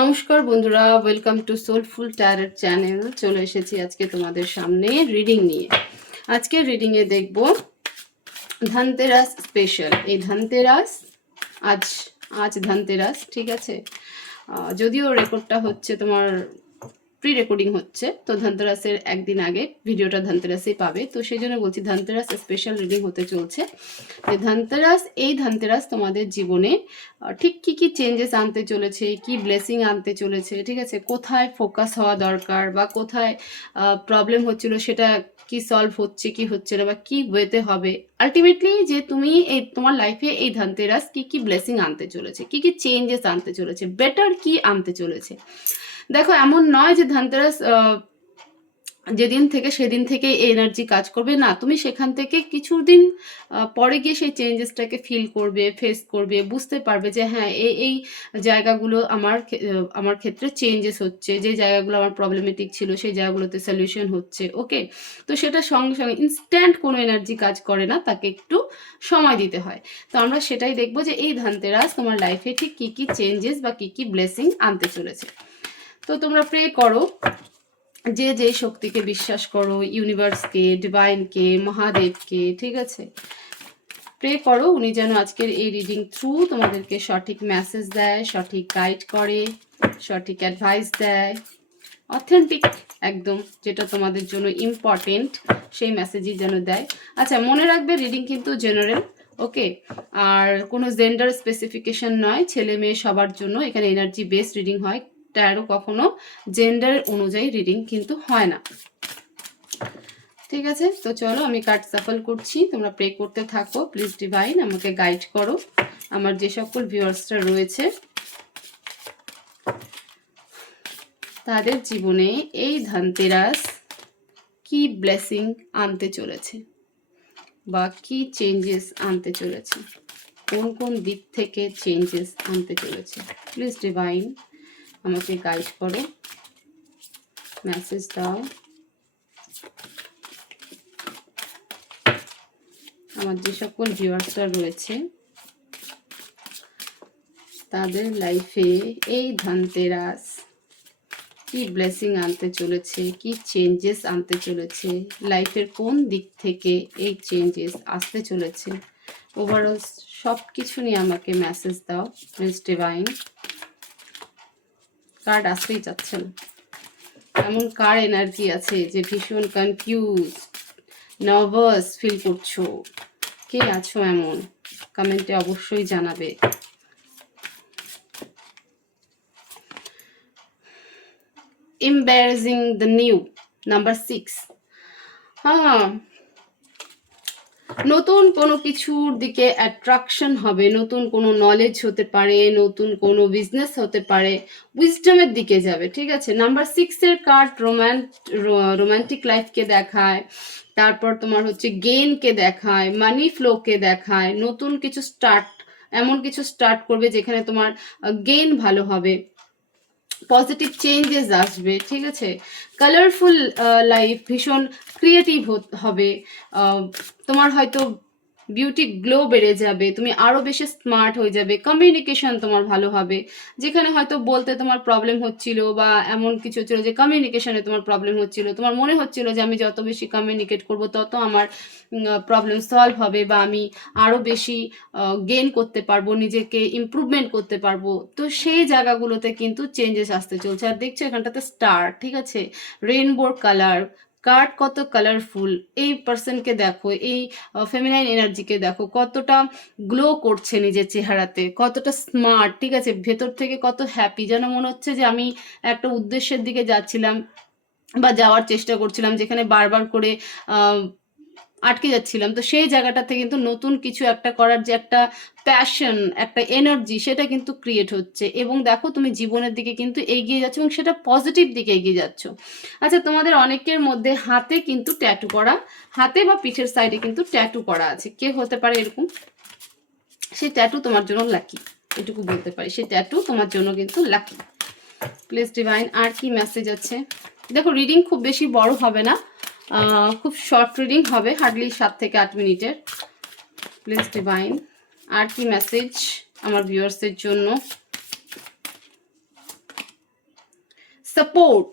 নমস্কার বন্ধুরা, welcome to soulful tarot channel. চলে এসেছি আজকে তোমাদের সামনে রিডিং নিয়ে। আজকে রিডিংয়ে দেখব ধনতেরাস স্পেশাল। এই ধনতেরাস আজ আজ ধনতেরাস, ঠিক আছে। যদিও রেকর্ডটা হচ্ছে তোমার প্রি রেকর্ডিং হচ্ছে, তো ধনতেরাসের একদিন আগে ভিডিওটা ধনতেরাসেই পাবে। তো সেই জন্য বলছি ধনতেরাস স্পেশাল রিডিং হতে চলছে। যে ধনতেরাস, এই ধনতেরাস তোমাদের জীবনে ঠিক কি কি চেঞ্জেস আনতে চলেছে, কি ব্লেসিং আনতে চলেছে, ঠিক আছে। কোথায় ফোকাস হওয়া দরকার বা কোথায় প্রবলেম হচ্ছিল সেটা কি সলভ হচ্ছে কি হচ্ছে না, বা কি ওয়েতে হবে আলটিমেটলি, যে তুমি এই তোমার লাইফে এই ধনতেরাস কি কি ব্লেসিং আনতে চলেছে, কি কি চেঞ্জেস আনতে চলেছে, বেটার কি আনতে চলেছে। দেখো, এমন নয় যে ধনতেরাস যেদিন থেকে সেদিন থেকে এই এনার্জি কাজ করবে, না, তুমি সেখান থেকে কিছুদিন পরে গিয়ে সেই চেঞ্জেসটাকে ফিল করবে, ফেস করবে, বুঝতে পারবে যে হ্যাঁ এই জায়গাগুলো আমার ক্ষেত্রে চেঞ্জেস হচ্ছে, যে জায়গাগুলো আমার প্রবলেমেটিক ছিল সেই জায়গাগুলোতে সলিউশন হচ্ছে। ওকে, তো সেটা সঙ্গে সঙ্গে ইনস্ট্যান্ট কোনো এনার্জি কাজ করে না, তাকে একটু সময় দিতে হয়। তো আমরা সেটাই দেখবো যে এই ধনতেরাস তোমার লাইফে ঠিক কী কী চেঞ্জেস বা কী কী ব্লেসিং আনতে চলেছে। তো তোমরা প্রে করো, যে যে শক্তিকে বিশ্বাস করো, ইউনিভার্সকে, ডিভাইনকে, মহাদেবকে, ঠিক আছে, প্রে করো উনি যেন আজকের এই রিডিং থ্রু তোমাদেরকে সঠিক মেসেজ দেয়, সঠিক গাইড করে, সঠিক অ্যাডভাইস দেয়, অথেন্টিক একদম, যেটা তোমাদের জন্য ইম্পর্টেন্ট সেই মেসেজই যেন দেয়। আচ্ছা, মনে রাখবে রিডিং কিন্তু জেনারেল, ওকে, আর কোনো জেন্ডার স্পেসিফিকেশন নয়, ছেলে মেয়ে সবার জন্য এখানে এনার্জি বেসড রিডিং হয়। ট্যারো কখনো জেন্ডার অনুযায়ী রিডিং কিন্তু হয় না, ঠিক আছে। তো চলো আমি কার্ড সাফল করছি, তোমরা প্রে করতে থাকো। প্লিজ ডিভাইন আমাকে গাইড করো, আমার যে সকল ভিউয়ার্সরা রয়েছে তাদের জীবনে এই ধনতেরাস কি ব্লেসিং আনতে চলেছে বা কি চেঞ্জেস আনতে চলেছে, কোন কোন দিক থেকে চেঞ্জেস আনতে চলেছে। প্লিজ ডিভাইন আমাকে গাইড করো, মেসেজ দাও। আমার যে সকল ভিউয়ার্সরা রয়েছে তাদের লাইফে এই ধনতেরাস কি ব্লেসিং আনতে চলেছে, কি চেঞ্জেস আনতে চলেছে, লাইফের কোন দিক থেকে এই চেঞ্জেস আসতে চলেছে, ওভারঅল সব কিছু নিয়ে আমাকে মেসেজ দাও প্লিজ ডিভাইন। কার্ড আসতেই চাচ্ছে না, এমন কার এনার্জি আছে যে ভীষণ কনফিউজ, নার্ভাস ফিল করছো, কে আছো এমন, কমেন্টে অবশ্যই জানাবে। Embarrassing the new, number 6। হ্যাঁ, নতুন কোনো কিছুর দিকে অ্যাট্রাকশন হবে, নতুন কোনো নলেজ হতে পারে, নতুন কোনো বিজনেস হতে পারে, উইজডমের দিকে যাবে, ঠিক আছে। নাম্বার 6-এর কার্ড রোম্যান্টিক লাইফকে দেখায়, তারপর তোমার হচ্ছে গেইনকে দেখায়, মানি ফ্লোকে দেখায়, নতুন কিছু স্টার্ট, এমন কিছু স্টার্ট করবে যেখানে তোমার গেইন ভালো হবে, পজিটিভ চেঞ্জেস আসবে, ঠিক আছে। কালারফুল লাইফ, ভীষণ ক্রিয়েটিভ হবে, তোমার হয়তো বিউটি গ্লো বেড়ে যাবে, তুমি আরও বেশি স্মার্ট হয়ে যাবে, কমিউনিকেশন তোমার ভালো হবে, যেখানে হয়তো বলতে তোমার প্রবলেম হচ্ছিল বা এমন কিছু হচ্ছিল যে কমিউনিকেশনে তোমার প্রবলেম হচ্ছিল, তোমার মনে হচ্ছিল যে আমি যত বেশি কমিউনিকেট করব তত আমার প্রবলেম সলভ হবে বা আমি আরও বেশি গেইন করতে পারবো, নিজেকে ইমপ্রুভমেন্ট করতে পারবো, তো সেই জায়গাগুলোতে কিন্তু চেঞ্জেস আসতে চলছে। আর দেখছো এখানটাতে স্টার, ঠিক আছে, রেইনবোর কালার, কার্ড কত কালারফুল, এই পার্সনকে দেখো, এই ফেমিনাইন এনার্জিকে দেখো, কতটা গ্লো করছে নিজের চেহারাতে, কতটা স্মার্ট, ঠিক আছে, ভেতর থেকে কত হ্যাপি, যেন মনে হচ্ছে যে আমি একটা উদ্দেশ্যের দিকে যাচ্ছিলাম বা যাওয়ার চেষ্টা করছিলাম, যেখানে বারবার করে আটকে যাচ্ছিলাম, তো সেই জায়গাটাতে কিন্তু নতুন কিছু একটা করার যে একটা প্যাশন, একটা এনার্জি, সেটা কিন্তু ক্রিয়েট হচ্ছে। এবং দেখো তুমি জীবনের দিকে কিন্তু এগিয়ে যাচ্ছ এবং সেটা পজিটিভ দিকে এগিয়ে যাচ্ছ। আচ্ছা, তোমাদের অনেকের মধ্যে হাতে কিন্তু ট্যাটু করা, হাতে বা পিঠের সাইডে কিন্তু ট্যাটু করা আছে, কে হতে পারে এরকম, সেই ট্যাটু তোমার জন্য লাকি, এটুকু বলতে পারি, সেই ট্যাটু তোমার জন্য কিন্তু লাকি। প্লিজ ডিভাইন আর কি মেসেজ আছে। দেখো রিডিং খুব বেশি বড় হবে না, খুব শর্ট রিডিং হবে, হার্ডলি 7 থেকে 8 মিনিটের। প্লিজ ডিভাইন আর কি মেসেজ আমার ভিউয়ার্সদের জন্য। সাপোর্ট।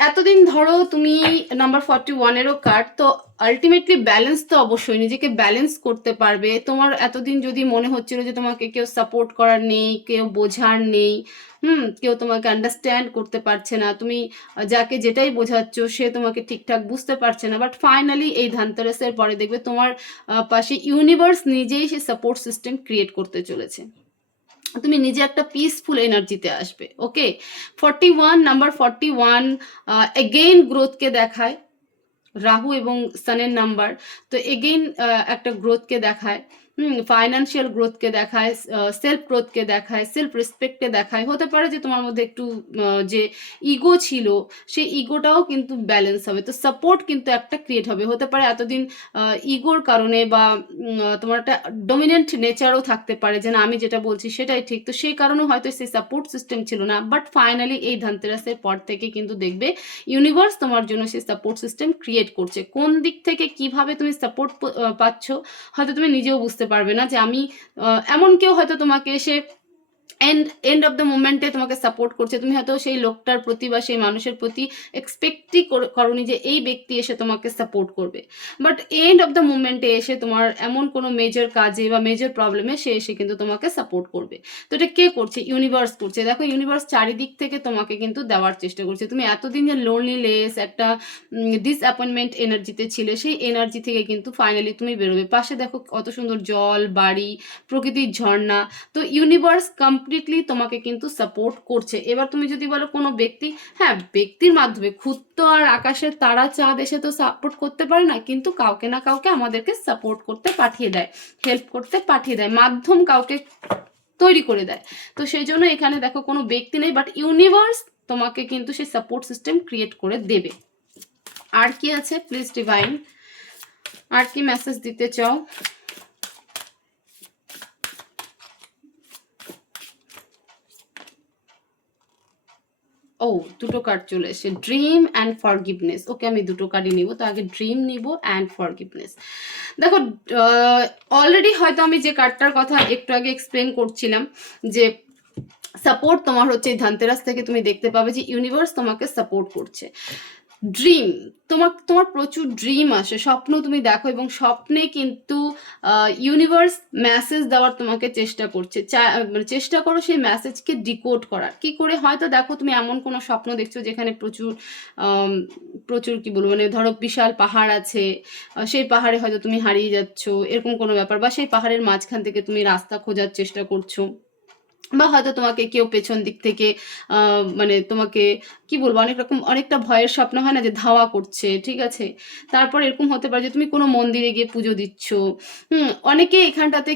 এতদিন ধরো তুমি নাম্বার 41-এরও কার্ড, তো আলটিমেটলি ব্যালেন্স তো অবশ্যই, নিজেকে ব্যালেন্স করতে পারবে। তোমার এতদিন যদি মনে হচ্ছিল যে তোমাকে কেউ সাপোর্ট করার নেই, কেউ বোঝার নেই, কেউ তোমাকে আন্ডারস্ট্যান্ড করতে পারছে না, তুমি যাকে যেটাই বোঝাচ্ছ সে তোমাকে ঠিকঠাক বুঝতে পারছে না, বাট ফাইনালি এই ধানতেরাসের পরে দেখবে তোমার পাশে ইউনিভার্স নিজেই সে সাপোর্ট সিস্টেম ক্রিয়েট করতে চলেছে। তুমি নিজে একটা পিসফুল এনার্জিতে আসবে। ওকে, 41, নাম্বার 41 এগেইন গ্রোথকে দেখায়, রাহু এবং সানের নাম্বার, তো এগেইন একটা গ্রোথকে দেখায়, ফাইন্যান্সিয়াল গ্রোথকে দেখায়, সেলফ গ্রোথকে দেখায়, সেলফ রেসপেক্টকে দেখায়। হতে পারে যে তোমার মধ্যে একটু যে ইগো ছিল সেই ইগোটাও কিন্তু ব্যালেন্স হবে, তো সাপোর্ট কিন্তু একটা ক্রিয়েট হবে। হতে পারে এতদিন ইগোর কারণে বা তোমার একটা ডমিনেন্ট নেচারও থাকতে পারে যে না আমি যেটা বলছি সেটাই ঠিক, তো সেই কারণে হয়তো সেই সাপোর্ট সিস্টেম ছিল না, বাট ফাইনালি এই ধানতেরাসের পর থেকে কিন্তু দেখবে ইউনিভার্স তোমার জন্য সেই সাপোর্ট সিস্টেম ক্রিয়েট করছে। কোন দিক থেকে কিভাবে তুমি সাপোর্ট পাচ্ছ হয়তো তুমি নিজেও বুঝতে পারবে না, যে আমি এমন কেউ হয়তো তোমাকে এসে এন্ড অফ দ্য মোমেন্টে তোমাকে সাপোর্ট করছে, তুমি হয়তো সেই লোকটার প্রতি বা সেই মানুষের প্রতি এক্সপেক্টই করনি যে এই ব্যক্তি এসে তোমাকে সাপোর্ট করবে, বাট এন্ড অফ দ্য মোমেন্টে এসে তোমার এমন কোনো মেজর কাজে বা মেজর প্রবলেমে সে এসে কিন্তু তোমাকে সাপোর্ট করবে। তো এটা কে করছে? ইউনিভার্স করছে। দেখো ইউনিভার্স চারিদিক থেকে তোমাকে কিন্তু দেওয়ার চেষ্টা করছে। তুমি এতদিন যে লোনলিনেস, একটা ডিসঅ্যাপয়েন্টমেন্ট এনার্জিতে ছিলে, সেই এনার্জি থেকে কিন্তু ফাইনালি তুমি বেরোবে। পাশে দেখো কত সুন্দর জল, বাড়ি, প্রকৃতির ঝর্ণা, তো ইউনিভার্স কমপ্লিটলি তোমাকে কিন্তু সাপোর্ট করছে। এবার তুমি যদি বলো কোনো ব্যক্তি, হ্যাঁ ব্যক্তির মাধ্যমে, খুদ তো আর আকাশের তারা চাঁদ এসে তো সাপোর্ট করতে পারে না, কিন্তু কাউকে না কাউকে আমাদেরকে সাপোর্ট করতে পাঠিয়ে দেয়, হেল্প করতে পাঠিয়ে দেয়, মাধ্যম কাউকে তৈরি করে দেয়। তো সেই জন্য এখানে দেখো কোনো ব্যক্তি নেই, বাট ইউনিভার্স তোমাকে কিন্তু সেই সাপোর্ট সিস্টেম ক্রিয়েট করে দেবে। আর কি আছে প্লিজ ডিভাইন, আর কি মেসেজ দিতে চাও? ও দুটো কার্ড চলে এসে, ড্রিম অ্যান্ড ফরগিভনেস। ওকে আমি দুটো কার্ডই নিব, তো আগে ড্রিম নিব অ্যান্ড ফরগিভনেস। দেখো অলরেডি হয়তো আমি যে কার্ডটার কথা একটু আগে এক্সপ্লেন করছিলাম, যে সাপোর্ট তোমার হচ্ছে এই ধানতেরাস থেকে তুমি দেখতে পাবে যে ইউনিভার্স তোমাকে সাপোর্ট করছে। ড্রিম, তোমার প্রচুর ড্রিম আসে, স্বপ্ন তুমি দেখো, এবং স্বপ্নে কিন্তু ইউনিভার্স মেসেজ দেওয়ার তোমাকে চেষ্টা করছে, মানে চেষ্টা করো সেই মেসেজকে ডিকোড করার। কি করে? হয়তো দেখো তুমি এমন কোনো স্বপ্ন দেখছো যেখানে প্রচুর প্রচুর কি বলবো, মানে ধরো বিশাল পাহাড় আছে, সেই পাহাড়ে হয়তো তুমি হারিয়ে যাচ্ছ, এরকম কোনো ব্যাপার, বা সেই পাহাড়ের মাঝখান থেকে তুমি রাস্তা খোঁজার চেষ্টা করছো, বা হয়তো তোমাকে কেউ পেছন দিক থেকে মানে তোমাকে কি বলবো, অনেক রকম অনেকটা ভয়ের স্বপ্ন হয় না যে ধাওয়া করছে, ঠিক আছে। তারপর এরকম হতে পারে যে তুমি কোনো মন্দিরে গিয়ে পুজো দিচ্ছ। অনেকে এখানটাতে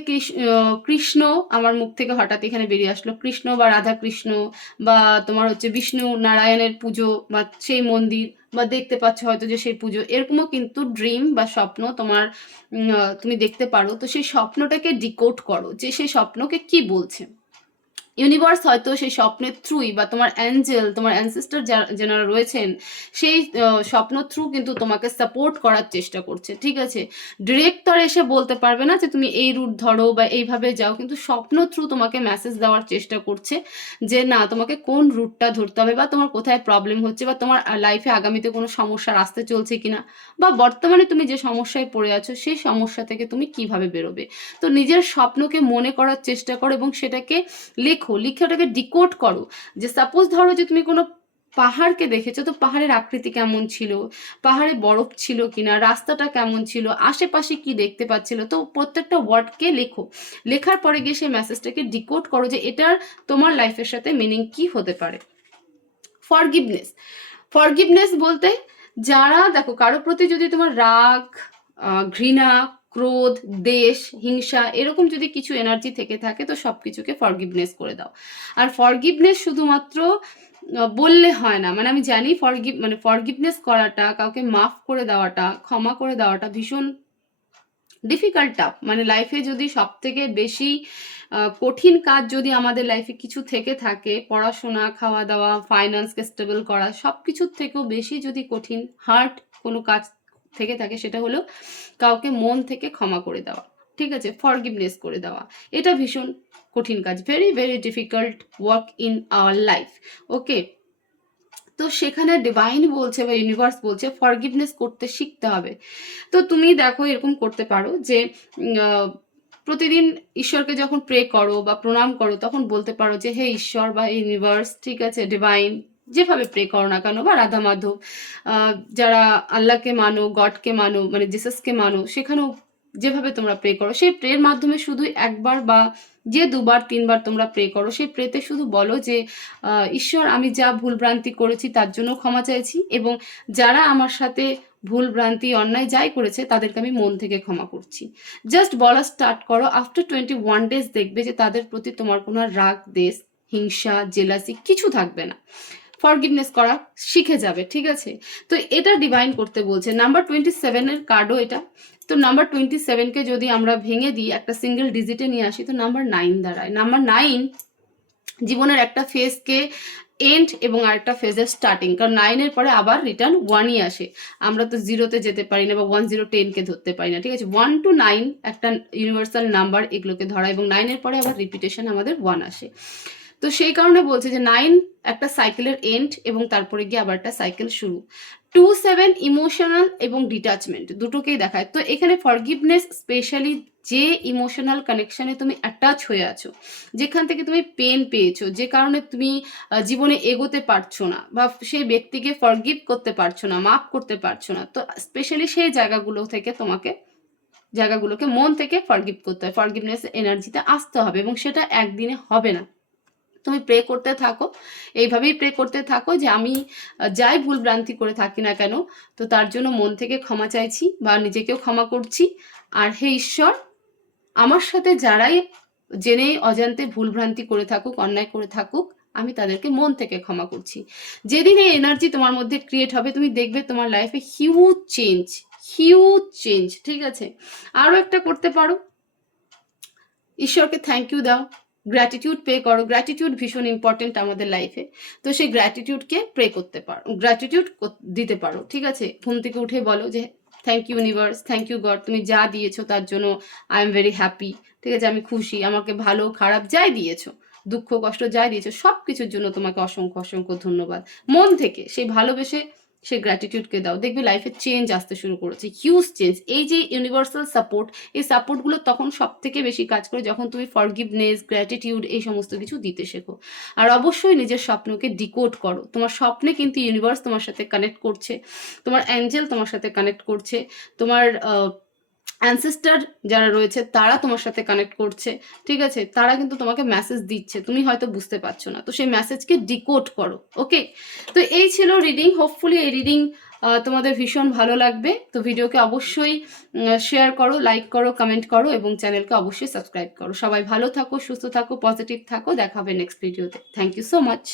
কৃষ্ণ আমার মুখ থেকে হঠাৎ এখানে বেরিয়ে আসলো, কৃষ্ণ বা রাধা কৃষ্ণ, বা তোমার হচ্ছে বিষ্ণু নারায়ণের পুজো বা সেই মন্দির, বা দেখতে পাচ্ছ হয়তো যে সেই পুজো, এরকমও কিন্তু ড্রিম বা স্বপ্ন তোমার তুমি দেখতে পারো। তো সেই স্বপ্নটাকে ডিকোড করো যে সেই স্বপ্নকে কি বলছে। ইউনিভার্স হয়তো সেই স্বপ্নের থ্রুই, বা তোমার অ্যাঞ্জেল, তোমার অ্যানসেস্টার যারা রয়েছেন, সেই স্বপ্ন থ্রু কিন্তু তোমাকে সাপোর্ট করার চেষ্টা করছে, ঠিক আছে। ডিরেক্ট তো আর এসে বলতে পারবে না যে তুমি এই রুট ধরো বা এইভাবে যাও, কিন্তু স্বপ্ন থ্রু তোমাকে মেসেজ দেওয়ার চেষ্টা করছে যে না তোমাকে কোন রুটটা ধরতে হবে, বা তোমার কোথায় প্রবলেম হচ্ছে, বা তোমার লাইফে আগামীতে কোনো সমস্যা আসতে চলছে কিনা, বা বর্তমানে তুমি যে সমস্যায় পড়ে আছো সেই সমস্যা থেকে তুমি কিভাবে বেরোবে। তো নিজের স্বপ্নকে মনে করার চেষ্টা করো এবং সেটাকে লেখো, লিখে ওটাকে ডিকোড করো। যে সাপোজ ধরো যে তুমি কোনো পাহাড়কে দেখেছো, তো পাহাড়ের আকৃতি কেমন ছিল, পাহাড়ে বরফ ছিল কিনা, রাস্তাটা কেমন ছিল, আশেপাশে কি দেখতে পাচ্ছিল, তো প্রত্যেকটা ওয়ার্ডকে লেখো। লেখার পরে গিয়ে সেই মেসেজটাকে ডিকোড করো যে এটার তোমার লাইফের সাথে মিনিং কি হতে পারে। ফরগিভনেস, ফরগিভনেস বলতে যারা দেখো কারো প্রতি যদি তোমার রাগ, ঘৃণা, ক্রোধ, দেশ, হিংসা এরকম যদি কিছু এনার্জি থেকে থাকে, তো সব কিছুকে ফরগিভনেস করে দাও। আর ফরগিভনেস শুধুমাত্র বললে হয় না, মানে আমি জানি ফরগিভনেস করাটা, কাউকে মাফ করে দেওয়াটা, ক্ষমা করে দেওয়াটা ভীষণ ডিফিকাল্ট টাফ, মানে লাইফে যদি সব থেকে বেশি কঠিন কাজ যদি আমাদের লাইফে কিছু থেকে থাকে, পড়াশোনা, খাওয়া দাওয়া, ফাইন্যান্সকে স্টেবল করা, সব কিছুর থেকেও বেশি যদি কঠিন হার্ট কোনো কাজ থেকে থাকে, সেটা হলো কাউকে মন থেকে ক্ষমা করে দেওয়া, ঠিক আছে, ফরগিভনেস করে দেওয়া। এটা ভীষণ কঠিন কাজ, very very difficult work in our life. Okay, তো সেখানে ডিভাইন বলছে বা ইউনিভার্স বলছে ফরগিভনেস করতে শিখতে হবে। তো তুমি দেখো এরকম করতে পারো যে প্রতিদিন ঈশ্বরকে যখন প্রে করো বা প্রণাম করো তখন বলতে পারো যে হে ঈশ্বর বা ইউনিভার্স, ঠিক আছে, ডিভাইন, যেভাবে প্রে করো না কেন, বা রাধা মাধব, যারা আল্লাহকে মানো, গডকে মানো, মানে জিসাসকে মানো, সেখানেও যেভাবে তোমরা প্রে করো সেই প্রের মাধ্যমে শুধু একবার বা যে 2বার 3বার তোমরা প্রে করো সেই প্রেতে শুধু বলো যে ঈশ্বর, আমি যা ভুলভ্রান্তি করেছি তার জন্য ক্ষমা চাইছি, এবং যারা আমার সাথে ভুল ভ্রান্তি অন্যায় যাই করেছে তাদেরকে আমি মন থেকে ক্ষমা করছি। জাস্ট বলা স্টার্ট করো। আফটার 21 ডেজ দেখবে যে তাদের প্রতি তোমার কোনো রাগ, দেশ, হিংসা, জেলাসি কিছু থাকবে না। ফরগিভনেস করা শিখে যাবে, ঠিক আছে। তো এটা ডিভাইন করতে বলছে। নাম্বার 27-এর কার্ডও এটা। তো নাম্বার 27কে যদি আমরা ভেঙে দিই, একটা সিঙ্গেল ডিজিটে নিয়ে আসি, তো নাম্বার 9 দাঁড়ায়। নাম্বার 9 জীবনের একটা ফেজকে এন্ড এবং আরেকটা ফেজের স্টার্টিং, কারণ 9-এর পরে আবার রিটার্ন 1ই আসে। আমরা তো 0-তে যেতে পারি না বা 1010কে ধরতে পারি না, ঠিক আছে। 1 to 9 একটা ইউনিভার্সাল নাম্বার, এগুলোকে ধরা, এবং 9-এর পরে আবার রিপিটেশন আমাদের 1 আসে। তো সেই কারণে বলছে যে 9 একটা সাইকেলের এন্ড এবং তারপরে গিয়ে আবার একটা সাইকেল শুরু। 27 ইমোশনাল এবং ডিটাচমেন্ট দুটোকেই দেখায়। তো এখানে ফরগিভনেস স্পেশালি যে ইমোশনাল কানেকশনে তুমি অ্যাটাচ হয়ে আছো, যেখান থেকে তুমি পেন পেয়েছো, যে কারণে তুমি জীবনে এগোতে পারছো না বা সেই ব্যক্তিকে ফরগিভ করতে পারছো না, মাফ করতে পারছো না, তো স্পেশালি সেই জায়গাগুলোকে মন থেকে ফরগিভ করতে হয়, ফরগিভনেস এনার্জিতে আসতে হবে, এবং সেটা একদিনে হবে না। তুমি প্রে করতে থাকো, এইভাবেই প্রে করতে থাকো যে আমি যাই ভুল ভ্রান্তি করে থাকি না কেন, তো তার জন্য মন থেকে ক্ষমা চাইছি বা নিজেকেও ক্ষমা করছি। আর হে ঈশ্বর, আমার সাথে যারাই জেনে অজান্তে ভুল ভ্রান্তি করে থাকুক, অন্যায় করে থাকুক, আমি তাদেরকে মন থেকে ক্ষমা করছি। যেদিন এই এনার্জি তোমার মধ্যে ক্রিয়েট হবে, তুমি দেখবে তোমার লাইফে হিউজ চেঞ্জ, ঠিক আছে। আরও একটা করতে পারো, ঈশ্বরকে থ্যাংক ইউ দাও, গ্র্যাটিটিউড পে করো। গ্র্যাটিটিউড ভীষণ ইম্পর্টেন্ট আমাদের লাইফে। তো সেই গ্র্যাটিটিউডকে প্রে করতে পারো, গ্র্যাটিটিউড দিতে পারো, ঠিক আছে। ঘুম থেকে উঠে বলো যে thank you universe, thank you God, তুমি যা দিয়েছো তার জন্য আই এম ভেরি হ্যাপি, ঠিক আছে, আমি খুশি, আমাকে ভালো খারাপ যাই দিয়েছো, দুঃখ কষ্ট যাই দিয়েছো, সব কিছুর জন্য তোমাকে অসংখ্য অসংখ্য ধন্যবাদ। মন থেকে সেই ভালোবেসে সেই গ্র্যাটিটিউডকে দাও, দেখবে লাইফে চেঞ্জ আসতে শুরু করেছে, হিউজ চেঞ্জ। এই যে ইউনিভার্সাল সাপোর্ট, এই সাপোর্টগুলো তখন সব থেকে বেশি কাজ করে যখন তুমি ফরগিভনেস, গ্র্যাটিটিউড এই সমস্ত কিছু দিতে শেখো। আর অবশ্যই নিজের স্বপ্নকে ডিকোড করো। তোমার স্বপ্নে কিন্তু ইউনিভার্স তোমার সাথে কানেক্ট করছে, তোমার অ্যাঞ্জেল তোমার সাথে কানেক্ট করছে, তোমার অ্যানসেস্টার যারা রয়েছে তারা তোমার সাথে কানেক্ট করছে, ঠিক আছে। তারা কিন্তু তোমাকে মেসেজ দিচ্ছে, তুমি হয়তো বুঝতে পারছো না, তো সেই মেসেজকে ডিকোড করো, ওকে। তো এই ছিল রিডিং। হোপফুলি এই রিডিং তোমাদের ভীষণ ভালো লাগবে। তো ভিডিওকে অবশ্যই শেয়ার করো, লাইক করো, কমেন্ট করো, এবং চ্যানেলকে অবশ্যই সাবস্ক্রাইব করো। সবাই ভালো থাকো, সুস্থ থাকো, পজিটিভ থাকো। দেখা হবে নেক্সট ভিডিওতে। Thank you so much.